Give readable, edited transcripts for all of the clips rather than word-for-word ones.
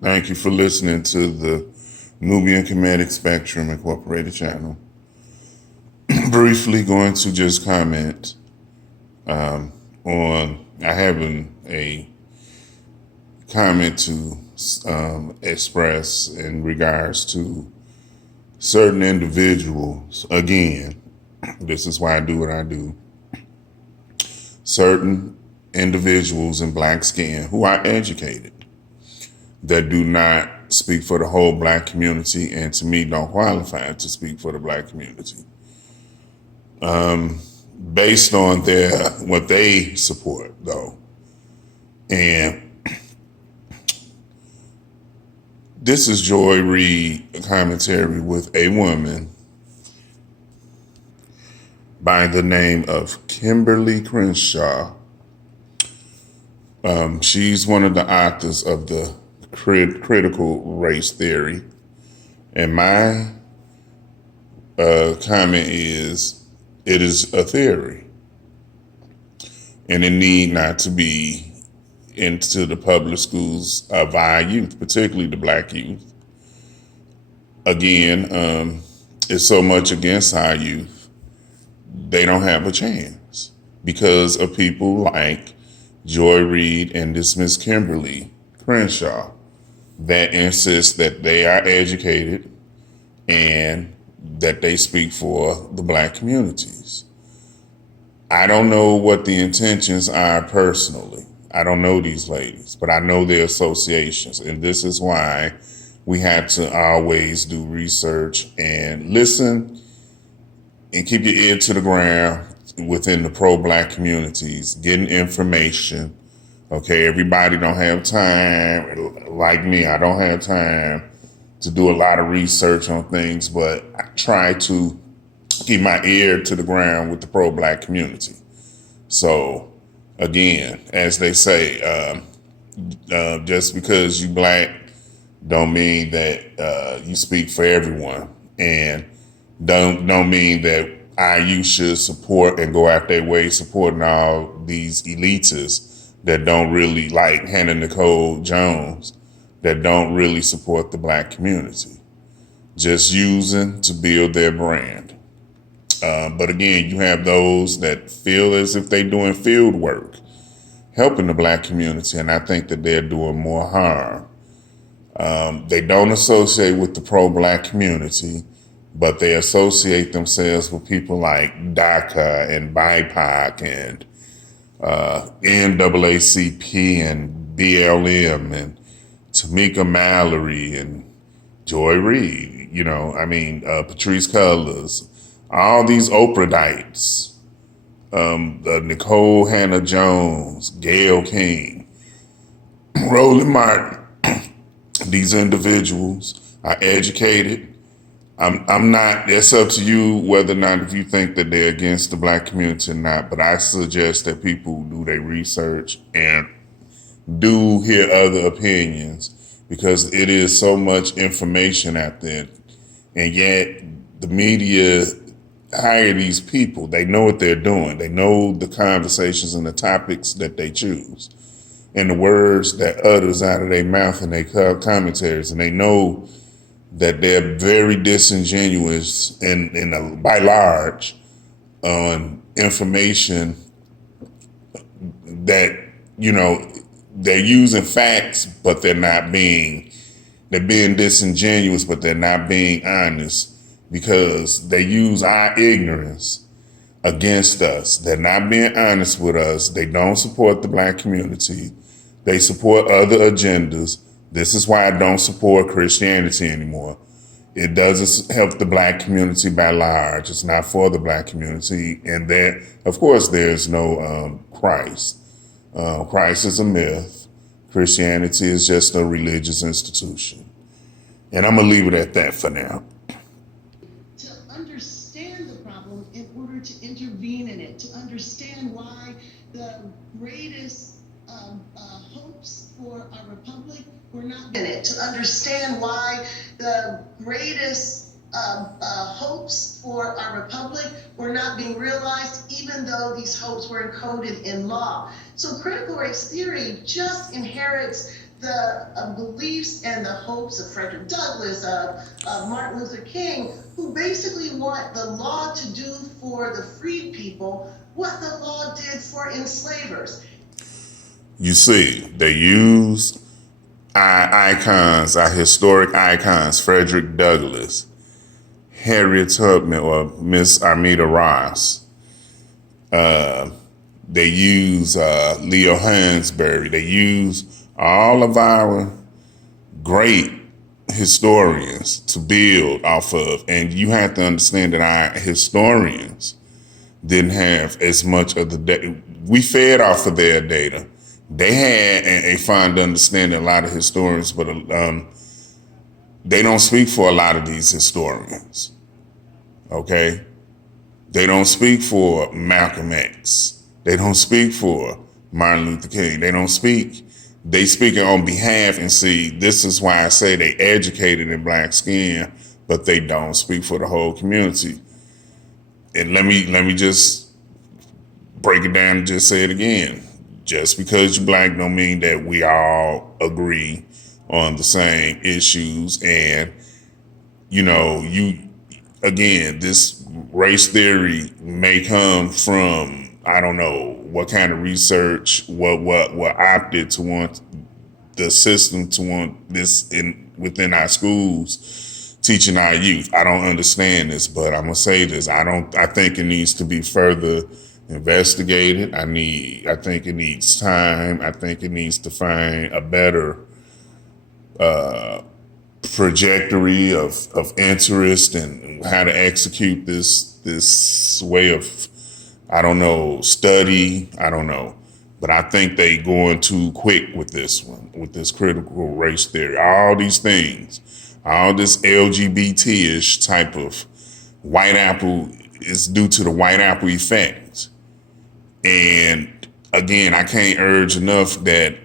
Thank you for listening to the Nubian Comedic Spectrum Incorporated channel. Briefly going to just comment on, I have a comment to express in regards to certain individuals. Again, this is why I do what I do. Certain individuals in black skin who are educated that do not speak for the whole black community, and to me don't qualify to speak for the black community. Based on what they support though. And this is Joy Reid commentary with a woman by the name of Kimberly Crenshaw. She's one of the authors of the critical race theory. And my comment is, it is a theory. And it need not to be into the public schools of our youth, particularly the black youth. Again, it's so much against our youth. They don't have a chance because of people like Joy Reid and this Miss Kimberly Crenshaw that insist that they are educated and that they speak for the black communities. I don't know what the intentions are personally. I don't know these ladies, but I know their associations. And this is why we have to always do research and listen and keep your ear to the ground within the pro-black communities, getting information. Okay, everybody don't have time. Like me, I don't have time to do a lot of research on things, but I try to keep my ear to the ground with the pro-black community. So again, as they say, just because you black don't mean that you speak for everyone, and don't mean that IU should support and go out their way supporting all these elitists that don't really, like Hannah Nicole Jones, that don't really support the black community, just using to build their brand. But again, you have those that feel as if they're doing field work, helping the black community, and I think that they're doing more harm. They don't associate with the pro-black community, but they associate themselves with people like DACA and BIPOC and NAACP and BLM and Tamika Mallory and Joy Reid, Patrice Cullors, all these Oprahdites, Nicole Hannah Jones, Gayle King, Roland Martin. These individuals are educated. I'm not, it's up to you whether or not if you think that they're against the black community or not, but I suggest that people do their research and do hear other opinions, because it is so much information out there. And yet the media hire these people. They know what they're doing. They know the conversations and the topics that they choose and the words that utters out of their mouth and their commentaries. And they know that they're very disingenuous and by large on information that, they're using facts, but they're being disingenuous, but they're not being honest, because they use our ignorance against us. They're not being honest with us. They don't support the black community. They support other agendas. This is why I don't support Christianity anymore. It doesn't help the black community by large. It's not for the black community. And there, of course, there's no Christ. Christ is a myth. Christianity is just a religious institution. And I'm going to leave it at that for now. To understand the problem in order to intervene in it, to understand why the greatest hopes for a republic were not in it, to understand why the greatest hopes for our republic were not being realized, even though these hopes were encoded in law. So critical race theory just inherits the beliefs and the hopes of Frederick Douglass, Martin Luther King, who basically want the law to do for the freed people what the law did for enslavers. You see, they use our icons, our historic icons, Frederick Douglass, Harriet Tubman, or Miss Armida Ross. They use Leo Hansberry. They use all of our great historians to build off of. And you have to understand that our historians didn't have as much of the data. We fed off of their data. They had a fine understanding, a lot of historians, but they don't speak for a lot of these historians. Okay? They don't speak for Malcolm X. They don't speak for Martin Luther King. They speak on behalf, and see, this is why I say they educated in black skin, but they don't speak for the whole community. And let me just break it down and just say it again. Just because you're black don't mean that we all agree on the same issues. And, this race theory may come from, I don't know what kind of research, what opted to want the system to want this within our schools, teaching our youth. I don't understand this, but I'm gonna say this. I think it needs to be further investigated. I think it needs time. I think it needs to find a better trajectory of interest and how to execute this way of, study. I don't know. But I think they going too quick with this one, with this critical race theory. All these things, all this LGBT-ish type of white apple is due to the white apple effect. And again, I can't urge enough that,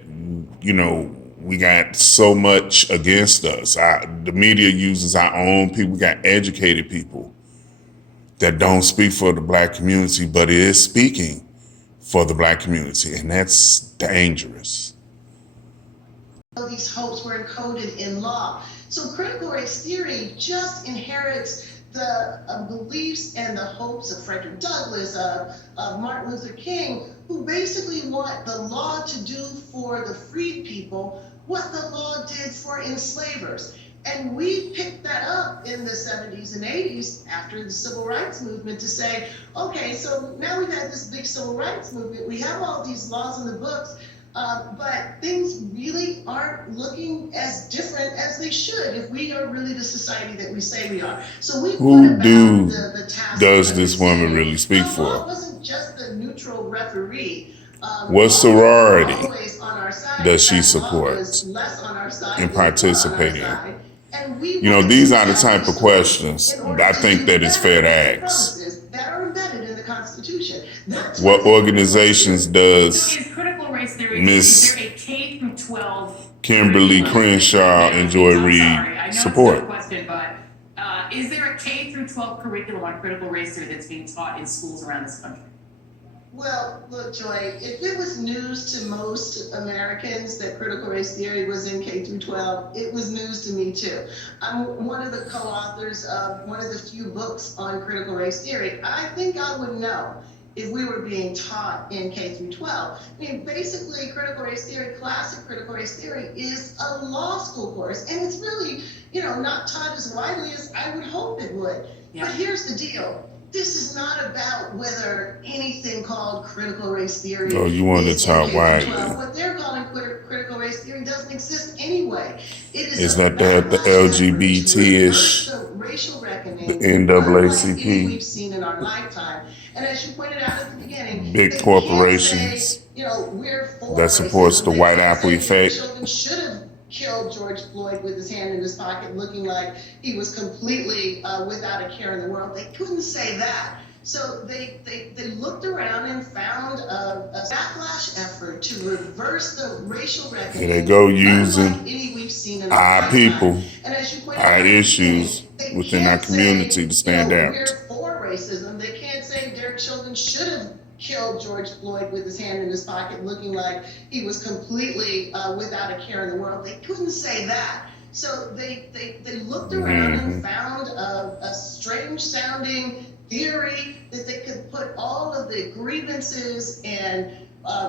we got so much against us. The media uses our own people. We got educated people that don't speak for the black community, but it is speaking for the black community, and that's dangerous. These hopes were encoded in law. So critical race theory just inherits the beliefs and the hopes of Frederick Douglass, of Martin Luther King, who basically want the law to do for the freed people what the law did for enslavers. And we picked that up in the 70s and 80s after the civil rights movement to say, okay, so now we've had this big civil rights movement. We have all these laws in the books, but things really aren't looking as different as they should if we are really the society that we say we are. So we Who does this woman really speak for? Law wasn't just the neutral referee. What sorority does she support and participate in? These are the type of questions I think that is fair to ask. That are embedded in the Constitution. What organizations does Miss Kimberly Crenshaw and Joy Reid support? Is there a K through 12 curriculum on critical race theory that's being taught in schools around this country? Well, look, Joy, if it was news to most Americans that critical race theory was in K through 12, it was news to me too. I'm one of the co-authors of one of the few books on critical race theory. I think I would know if we were being taught in K through 12. I mean, basically, critical race theory, classic critical race theory, is a law school course, and it's really, not taught as widely as I would hope it would. Yeah. But here's the deal. This is not about whether anything called critical race theory. Oh, you want to talk widely. What they're calling critical race theory doesn't exist anyway. It is that the LGBT-ish, racial reckoning, the NAACP, we've seen in our lifetime. And as you pointed out at the beginning, big corporations that supports the white apple effect. Children should have killed George Floyd with his hand in his pocket, looking like he was completely without a care in the world. They couldn't say that. So they looked around and found a backlash effort to reverse the racial reckoning. Here they go using our people, our issues within our community to stand out. We're for racism. They can't say their children should have killed George Floyd with his hand in his pocket, looking like he was completely without a care in the world. They couldn't say that. So they looked around and found a strange sounding theory that they could put all of the grievances and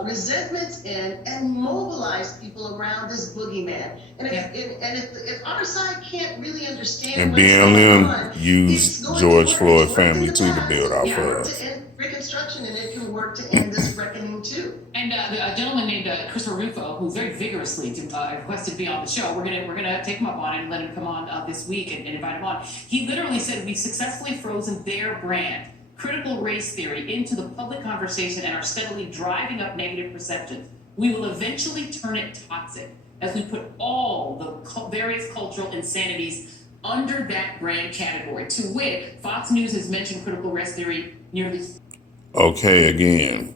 resentments in and mobilize people around this boogeyman. And if our side can't really understand And what's going on, BLM used George Floyd family too to build off Yeah. to of. end Reconstruction, and it can work to end this reckoning too. And a gentleman named Christopher Rufo, who very vigorously requested to be on the show, we're gonna take him up on it and let him come on this week and invite him on. He literally said, "We've successfully frozen their brand, critical race theory, into the public conversation and are steadily driving up negative perceptions. We will eventually turn it toxic as we put all the various cultural insanities under that brand category." To wit, Fox News has mentioned critical race theory nearly. Okay, again,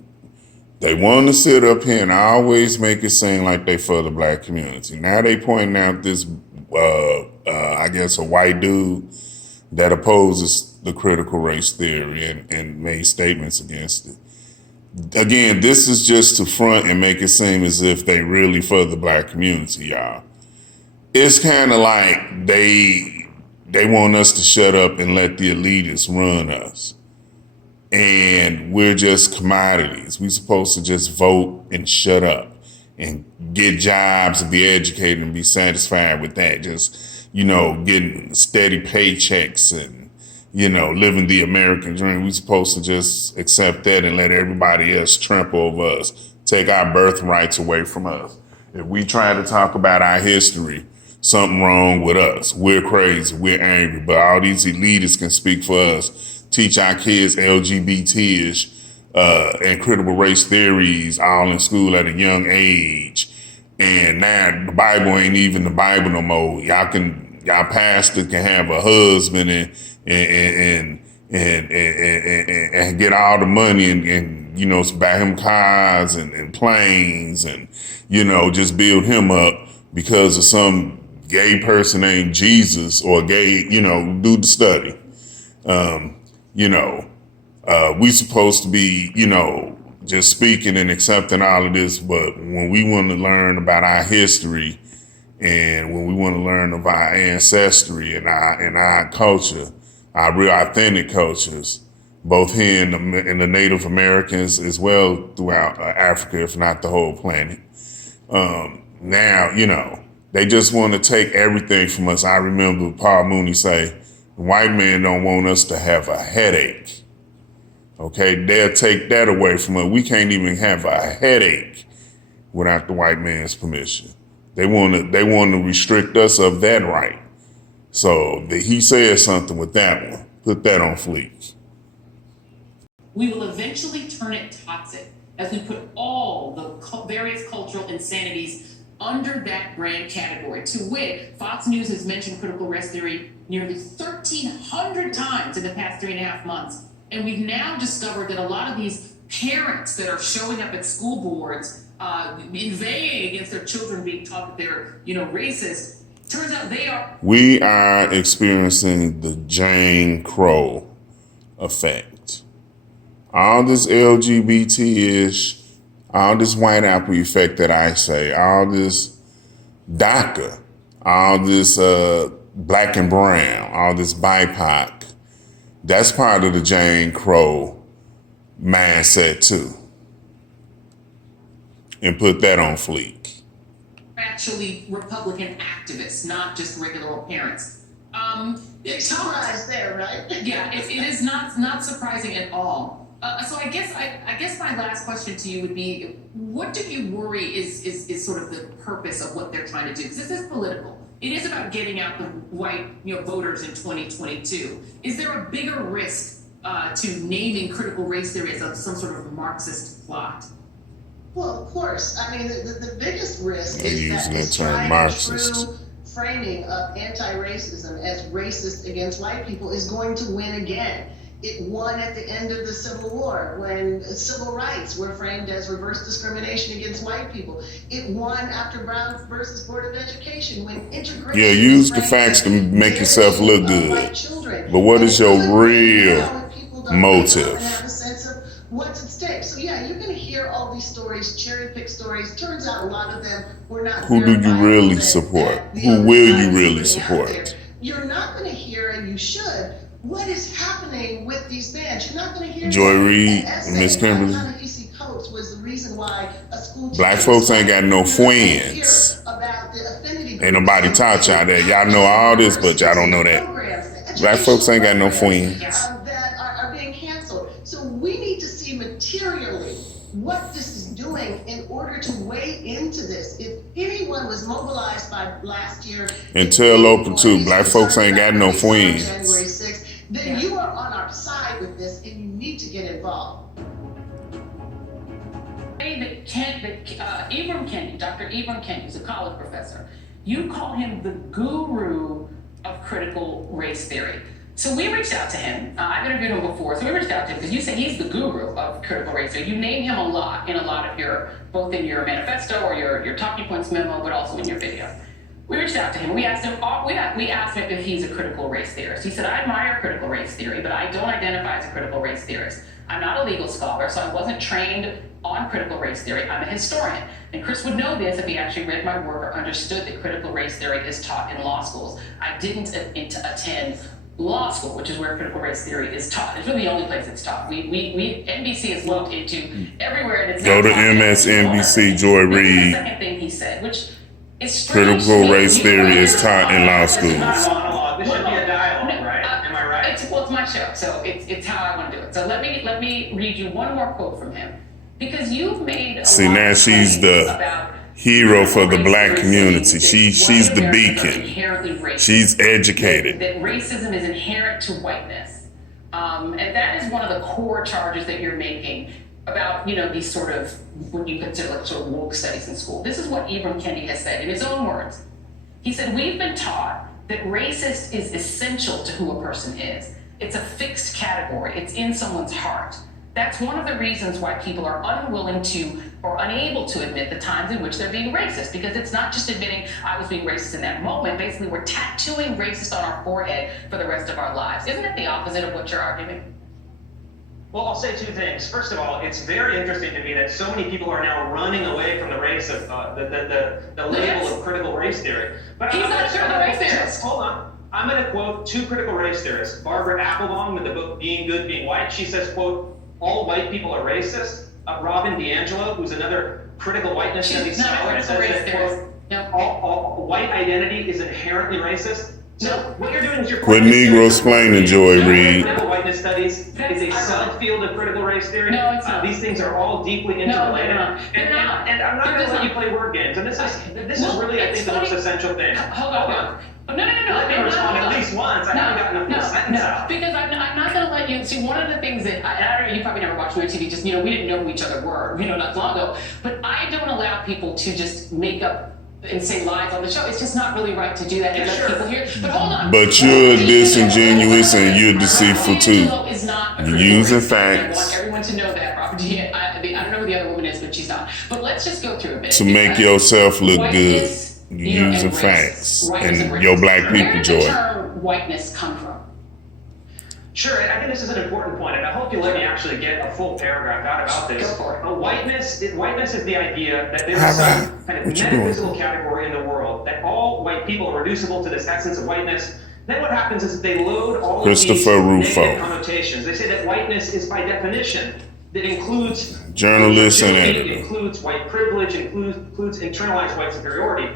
they want to sit up here and always make it seem like they for the black community. Now they pointing out this, I guess, a white dude that opposes the critical race theory and made statements against it. Again, this is just to front and make it seem as if they really for the black community, y'all. It's kind of like they want us to shut up and let the elitists run us. And we're just commodities. We're supposed to just vote and shut up and get jobs and be educated and be satisfied with that. Just, getting steady paychecks and, living the American dream. We're supposed to just accept that and let everybody else trample over us, take our birthrights away from us. If we try to talk about our history, something wrong with us. We're crazy. We're angry. But all these elitists can speak for us. Teach our kids LGBT-ish and critical race theories all in school at a young age. And now the Bible ain't even the Bible no more. Y'all pastor can have a husband and get all the money and buy him cars and planes and, just build him up because of some gay person named Jesus or gay, do the study. We supposed to be, just speaking and accepting all of this. But when we want to learn about our history and when we want to learn about our ancestry and our culture, our real authentic cultures, both here in the Native Americans as well throughout Africa, if not the whole planet. Now, they just want to take everything from us. I remember Paul Mooney say, the white man don't want us to have a headache. Okay, they'll take that away from us. We can't even have a headache without the white man's permission. They want to restrict us of that right. So he said something with that one. Put that on fleek. We will eventually turn it toxic as we put all the various cultural insanities under that brand category. To wit, Fox News has mentioned critical race theory nearly 1,300 times in the past 3.5 months. And we've now discovered that a lot of these parents that are showing up at school boards inveighing against their children being taught that they're, racist, turns out they are. We are experiencing the Jane Crow effect. All this LGBT-ish, all this white apple effect that I say, all this DACA, all this black and brown, all this BIPOC, that's part of the Jane Crow mindset too. And put that on fleek. Actually Republican activists, not just regular old parents. Surprise there, right? Yeah, it is not surprising at all. So I guess my last question to you would be, what do you worry is sort of the purpose of what they're trying to do? Because this is political. It is about getting out the white voters in 2022. Is there a bigger risk to naming critical race theory as some sort of Marxist plot? Well, of course. I mean, the biggest risk They're is that using this that term tried and Marxist. true framing of anti-racism as racist against white people is going to win again. It won at the end of the Civil War when civil rights were framed as reverse discrimination against white people. It won after Brown versus Board of Education when integration. Yeah, use the facts to make yourself look good. But what is your real motive? And have a sense of what's at stake. So stories. Turns out a lot of them were not Who do you verifiable, really that support? the Who other will side you is really putting out support? there. You're not going to hear, and you should, what is happening with these bans. You're not going to hear Joy that Reid, an essay Miss Kimberly. by Ta-Nehisi Coates was the reason why a school Black teacher folks was ain't got fired. no You're not gonna hear friends. about the affinity Ain't groups nobody and taught y'all that. Y'all know actual all this, but y'all don't know universities and that. programs, the Black folks ain't got no educational friends. programs, that are being canceled. So we need to see materially what this is doing in order to weigh into this. If anyone was mobilized by last year, And tell open too, black folks ain't got no friends. January 6th, then you are on our side with this, and you need to get involved. Ibram Kendi, Dr. Ibram Kendi, who's a college professor, you call him the guru of critical race theory. So we reached out to him. I've interviewed him before, so we reached out to him because you say he's the guru of critical race theory. You name him a lot in a lot of your, both in your manifesto or your talking points memo, but also in your video. We reached out to him. We asked him. We asked him if he's a critical race theorist. He said, "I admire critical race theory, but I don't identify as a critical race theorist. I'm not a legal scholar, so I wasn't trained on critical race theory. I'm a historian." And Chris would know this if he actually read my work or understood that critical race theory is taught in law schools. I didn't attend law school, which is where critical race theory is taught. It's really the only place it's taught. NBC has looked into everywhere, and it's Go to not taught. MSNBC, Joy This is the Reid. second thing he said, which is strange to Critical me. race theory is taught in law schools. Monologue. This should be a dialogue, right? Am I right? It's my show, so it's how I want to do it. So let me read you one more quote from him, because you've made. See, now she's the hero for the black community. She's the beacon. She's educated. That racism is inherent to whiteness, and that is one of the core charges that you're making about, these sort of what you consider like sort of woke studies in school. This is what Ibram Kendi has said in his own words. He said, "We've been taught that racist is essential to who a person is. It's a fixed category. It's in someone's heart. That's one of the reasons why people are unwilling to or unable to admit the times in which they're being racist, because it's not just admitting I was being racist in that moment. Basically, we're tattooing racist on our forehead for the rest of our lives." Isn't that the opposite of what you're arguing? Well, I'll say two things. First of all, it's very interesting to me that so many people are now running away from the race of the label of critical race theory. But He's not a critical race theorist. Hold on. I'm going to quote two critical race theorists. Barbara Applebaum with the book Being Good, Being White. She says, quote, "All white people are racist." Robin DiAngelo, who's another critical whiteness studies scholar, says that, quote, all white identity is inherently racist. So what you're doing is you're Quit Negro-splaining, Joy Reid. Critical whiteness studies is a subfield of critical race theory. No, it's not. These things are all deeply interrelated. They're not. And I'm not going to let you play word games. And this is really, I think, the most essential thing. Hold on. No. Let me respond at least once. I haven't gotten a full sentence out. Because I'm not going to let you see. One of the things that I don't know, you probably never watched my TV. Just we didn't know who each other were, not long ago. But I don't allow people to just make up and say lies on the show. It's just not really right to do that and let people hear. But hold on. But you're disingenuous and you're deceitful too. You're using facts. I want everyone to know that, Robert. I don't know who the other woman is, but she's not. But let's just go through a bit. To make yourself look good. You're using facts. And your black people, Joy. Where did the term whiteness come from? Sure, I think this is an important point, and I hope you let me actually get a full paragraph out about this. Go for it. Whiteness is the idea that there is some kind of metaphysical category in the world, that all white people are reducible to this essence of whiteness. Then what happens is that they load all of these negative connotations. They say that whiteness is by definition that includes journalists and editor. Includes white privilege, includes internalized white superiority.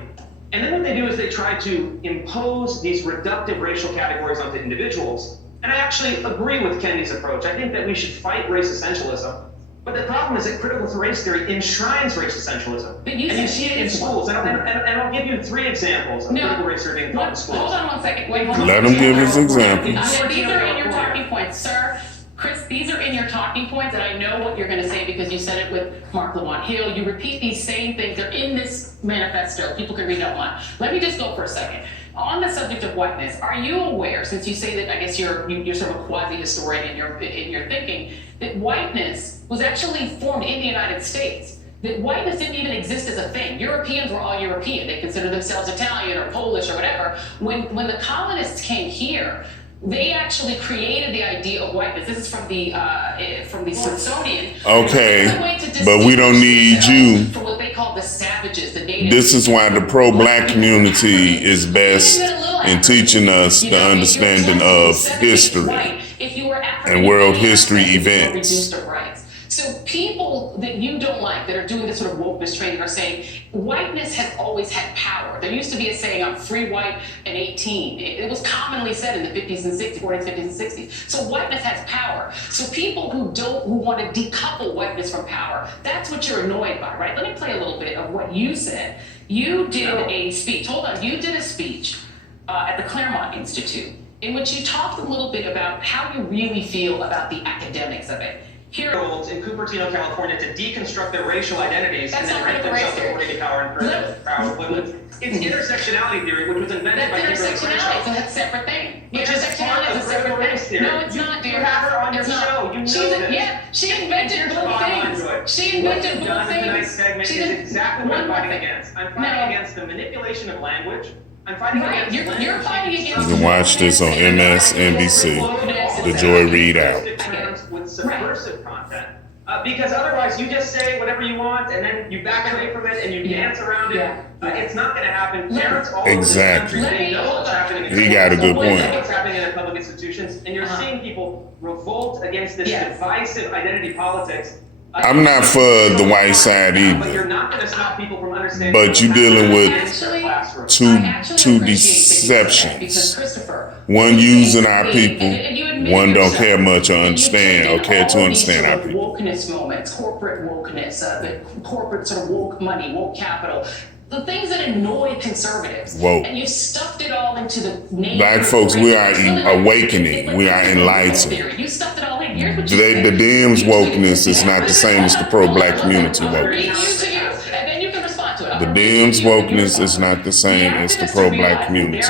And then what they do is they try to impose these reductive racial categories onto individuals. And I actually agree with Kendi's approach. I think that we should fight race essentialism. But the problem is that critical race theory enshrines race essentialism. And you see it in schools. And I'll give you 3 examples of critical race theory being taught in schools. Hold on one second. Wait, hold on. Let him give his examples. These are in your talking points, sir. Chris, these are in your talking points, and I know what you're going to say because you said it with Mark Lamont Hill. You repeat these same things. They're in this manifesto. People can read it online. Let me just go for a second. On the subject of whiteness, are you aware, since you say that I guess you're sort of a quasi-historian in your thinking, that whiteness was actually formed in the United States? That whiteness didn't even exist as a thing. Europeans were all European. They considered themselves Italian or Polish or whatever. When the colonists came here, they actually created the idea of whiteness. This is from the Smithsonian. Okay, but we don't need you called the savages, the natives. This is why the pro-black community is best in teaching us the understanding of history and world history events. So people that you don't like that are doing this sort of wokeness training are saying whiteness has always had power. There used to be a saying, I'm free, white, and 18. It was commonly said in the 50s and 60s, 40s, 50s, and 60s. So whiteness has power. So people who want to decouple whiteness from power, that's what you're annoyed by, right? Let me play a little bit of what you said. You did a speech. Hold on. You did a speech at the Claremont Institute in which you talked a little bit about how you really feel about the academics of it. In Cupertino, California, to deconstruct their racial identities and then rank themselves according to power and privilege. It's intersectionality theory, which was invented by Kimberly Crenshaw. It's a separate thing. Which is part of critical race theory. No, it's not, dear. You have her on your show. You know this. Yeah, she invented both things. She invented both things. Tonight's segment is exactly what I'm fighting against. I'm fighting against the manipulation of language. I'm fighting against you're fighting against. You can watch this on MSNBC, the Joy Reid Out. With subversive content. Because otherwise you just say whatever you want and then you back away from it and you dance around it. It's not going to happen. Parents all over the country, they know what's happening in He got a good point. what's happening in public institutions, and you're seeing people revolt against this divisive identity politics. I'm not for the white side But either. you're not going to stop people from understanding. But you're dealing with Actually, two because deceptions. Christopher, One using our people, and you admit one don't yourself, care much or and you understand or take care to all these understand sort our of people. wokeness moments, corporate wokeness, the corporate sort of woke money, woke capital, the things that annoy conservatives. Woke. And you stuffed it all into the name. Black folks, we are awakening. We are enlightened. You stuffed it all in. Here's what you The Dems wokeness is not the same as the pro-black community Read wokeness. you to you, and then you can respond to it. The Dems wokeness is not the same as the pro-black community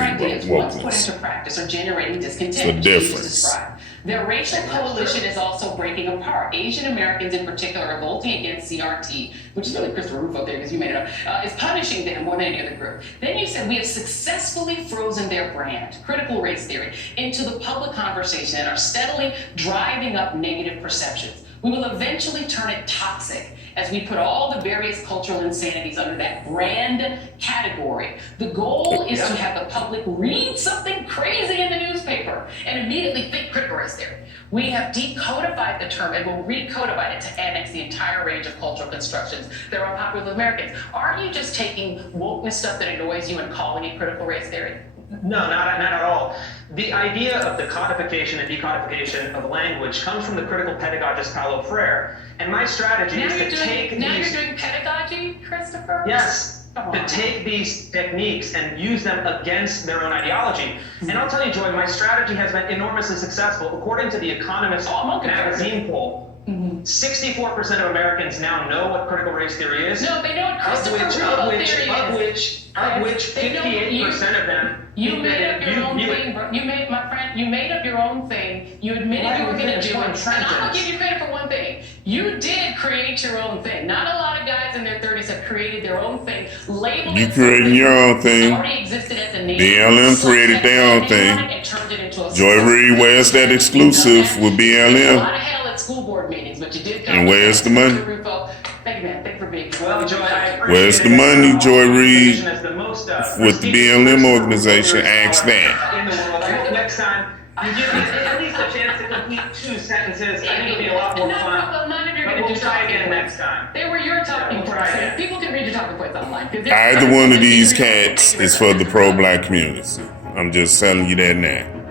Once put wokeness. into practice are generating discontent. It's a which you just difference. described. Their racial coalition is also breaking apart. Asian Americans in particular are revolting against CRT, which is really Christopher Rufo there because you made it up, is punishing them more than any other group. Then you said we have successfully frozen their brand, critical race theory, into the public conversation and are steadily driving up negative perceptions. We will eventually turn it toxic as we put all the various cultural insanities under that brand category. The goal is to have the public read something crazy in the newspaper and immediately think critical race theory. We have decodified the term and will recodify it to annex the entire range of cultural constructions that are unpopular with Americans. Aren't you just taking wokeness stuff that annoys you and calling it critical race theory? No, not at all. The idea of the codification and decodification of language comes from the critical pedagogist Paulo Freire. And my strategy is to take Now these... you're doing pedagogy, Christopher? Yes, to take these techniques and use them against their own ideology. And I'll tell you, Joy, my strategy has been enormously successful. According to the Economist magazine poll, 64% of Americans now know what critical race theory is. No, they know what Christopher Rufo theory is. Of which 58% of them... You made up your own thing, bro. You made, my friend, you made up your own thing. You admitted you were going to do it. And I'm going to give you credit for one thing. You did create your own thing. Not a lot of guys in their 30s have created their own thing. Labeled You creating your own thing. already existed as a name. BLM created their own thing. And turned it into a Joy Reid, where's that exclusive with A lot BLM? of hell at school board meetings, but you did come. And where's the money? Thank you, man. Thank you for being here. Well, Joy, I appreciate Where's the it. money, Joy Reid? As the most, With the BLM organization, ask that. in the world. I hope next time you give me at least a chance to complete 2 sentences. I think it'll be a lot more fun. None of you are But going to we'll do try talking again points. next time. They were your talking we'll points. try again. People can read your talking points online. Either one of these cats is for the pro-black community. I'm just telling you that now.